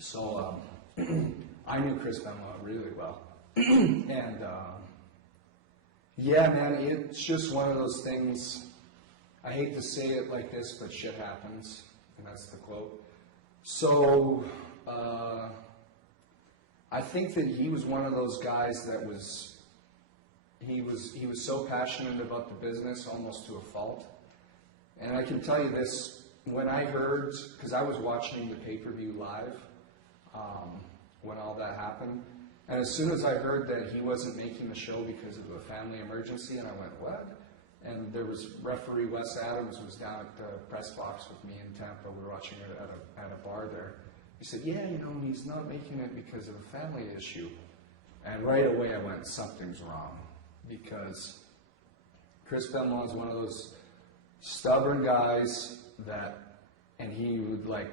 So I knew Chris Benoit really well. And yeah, man, it's just one of those things. I hate to say it like this, but shit happens. And that's the quote. So I think that he was one of those guys that he was so passionate about the business, almost to a fault. And I can tell you this, when I heard, because I was watching the pay-per-view live when all that happened, and as soon as I heard that he wasn't making the show because of a family emergency, and I went, what? And there was referee Wes Adams was down at the press box with me in Tampa. We were watching it at a bar there. He said, yeah, you know, he's not making it because of a family issue. And right away I went, something's wrong. Because Chris Benoit is one of those stubborn guys that, and he would like,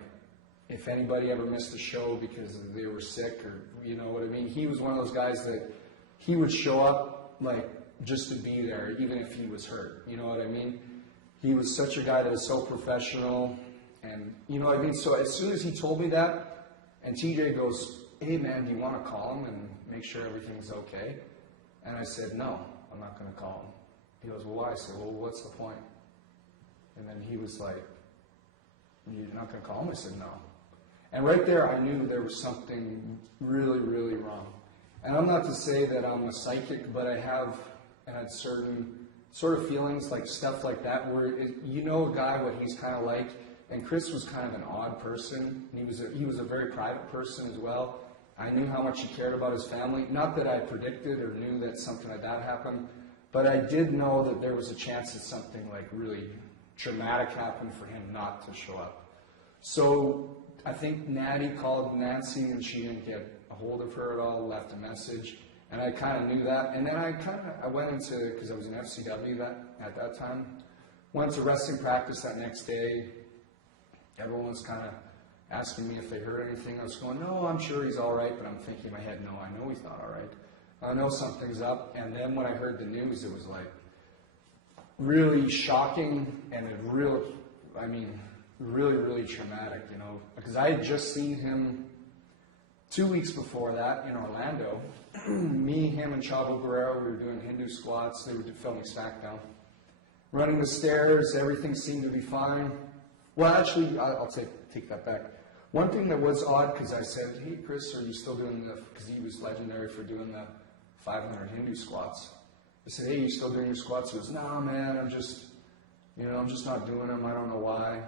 if anybody ever missed a show because they were sick or, you know what I mean, he was one of those guys that he would show up like just to be there, even if he was hurt, you know what I mean? He was such a guy that was so professional, and you know what I mean? So as soon as he told me that, and TJ goes, hey man, do you want to call him and make sure everything's okay? And I said, no, I'm not going to call him. He goes, well, why? I said, well, what's the point? And then he was like, you're not going to call him? I said, no. And right there, I knew there was something really, really wrong. And I'm not to say that I'm a psychic, but I have had certain sort of feelings, like stuff like that, where you know a guy, what he's kind of like. And Chris was kind of an odd person. He was a very private person as well. I knew how much he cared about his family. Not that I predicted or knew that something like that happened, but I did know that there was a chance that something like really traumatic happened for him not to show up. So I think Natty called Nancy and she didn't get a hold of her at all, left a message, and I kind of knew that. And then I went into, because I was in FCW at that time, went to wrestling practice that next day. Everyone was kind of asking me if they heard anything. I was going, no, I'm sure he's all right, but I'm thinking in my head, no, I know he's not all right. I know something's up. And then when I heard the news, it was like really shocking and really, really traumatic, you know, because I had just seen him 2 weeks before that in Orlando. Me, him, and Chavo Guerrero, we were doing Hindu squats. They were filming SmackDown. Running the stairs, everything seemed to be fine. Well, actually, I'll take that back. One thing that was odd, because I said, hey, Chris, are you still doing because he was legendary for doing the 500 Hindu squats. I said, hey, you still doing your squats? He goes, no, man, I'm just not doing them. I don't know why.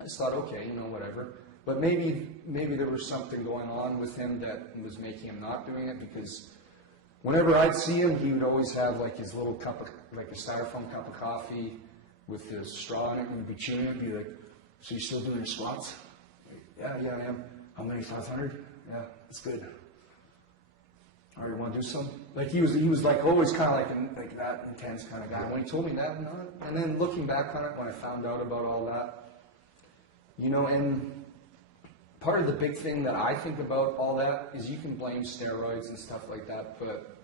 I just thought, okay, you know, whatever. But maybe there was something going on with him that was making him not doing it, because whenever I'd see him, he would always have like his little cup of, like a styrofoam cup of coffee with his straw in it, and he'd be chewing it and be like, so you still doing your squats? Like, yeah, I am. How many? 500? Yeah, that's good. All right, you want to do some? Like he was like always kind of like that intense kind of guy. When he told me that, and then looking back on it, when I found out about all that, you know, and part of the big thing that I think about all that is you can blame steroids and stuff like that, but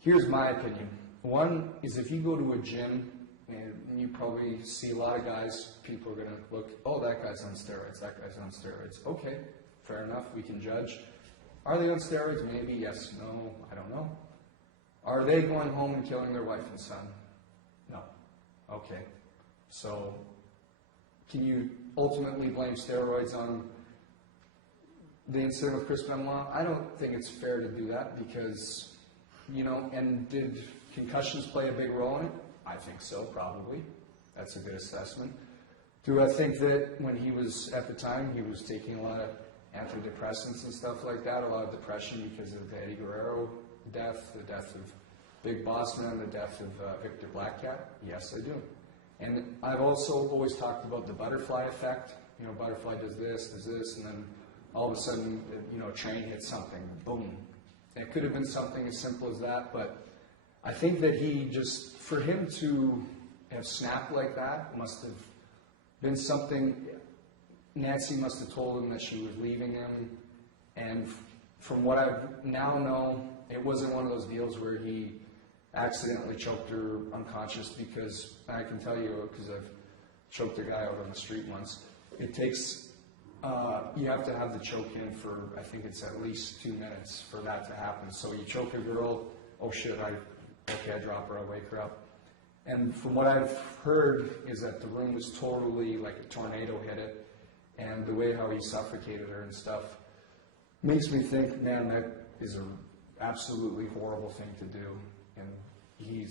here's my opinion. One is if you go to a gym and you probably see a lot of guys, people are going to look, oh, that guy's on steroids, that guy's on steroids. Okay, fair enough, we can judge. Are they on steroids? Maybe, yes, no, I don't know. Are they going home and killing their wife and son? No. Okay. So can you ultimately blame steroids on the incident with Chris Benoit? I don't think it's fair to do that because, you know, and did concussions play a big role in it? I think so, probably. That's a good assessment. Do I think that when he was, at the time, he was taking a lot of antidepressants and stuff like that, a lot of depression because of the Eddie Guerrero death, the death of Big Boss Man, the death of Victor Blackcat? Yes, I do. And I've also always talked about the butterfly effect. You know, butterfly does this, and then all of a sudden, you know, a train hits something, boom. And it could have been something as simple as that, but I think that he just, for him to have snapped like that must have been something. Nancy must have told him that she was leaving him, and from what I now know, it wasn't one of those deals where he accidentally choked her unconscious, because I can tell you, because I've choked a guy out on the street once, it takes You have to have the choke in for, I think it's at least 2 minutes for that to happen. So you choke a girl, oh shit, I drop her, I wake her up. And from what I've heard is that the room was totally like a tornado hit it, and the way how he suffocated her and stuff makes me think, man, that is an absolutely horrible thing to do, and he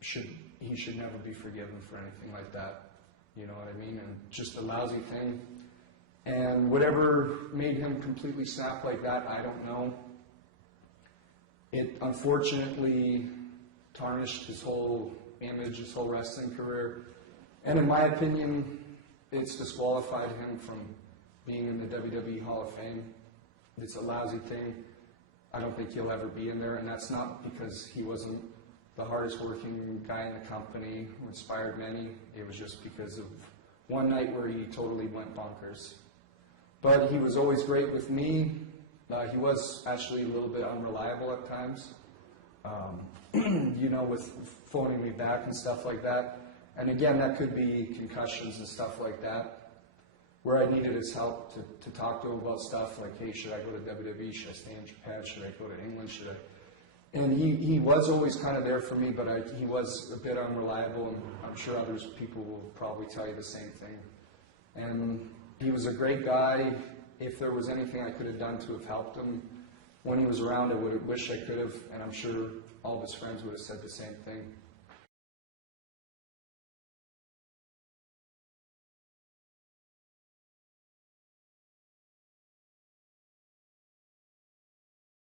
should never be forgiven for anything like that. You know what I mean? And just a lousy thing. And whatever made him completely snap like that, I don't know. It unfortunately tarnished his whole image, his whole wrestling career. And in my opinion, it's disqualified him from being in the WWE Hall of Fame. It's a lousy thing. I don't think he'll ever be in there, and that's not because he wasn't the hardest working guy in the company who inspired many. It was just because of one night where he totally went bonkers. But he was always great with me. He was actually a little bit unreliable at times, you know, with phoning me back and stuff like that. And again, that could be concussions and stuff like that, where I needed his help to talk to him about stuff like, hey, should I go to WWE? Should I stay in Japan? Should I go to England? Should I? And he was always kind of there for me, but he was a bit unreliable, and I'm sure other people will probably tell you the same thing. And he was a great guy. If there was anything I could have done to have helped him when he was around, I would have wished I could have, and I'm sure all of his friends would have said the same thing.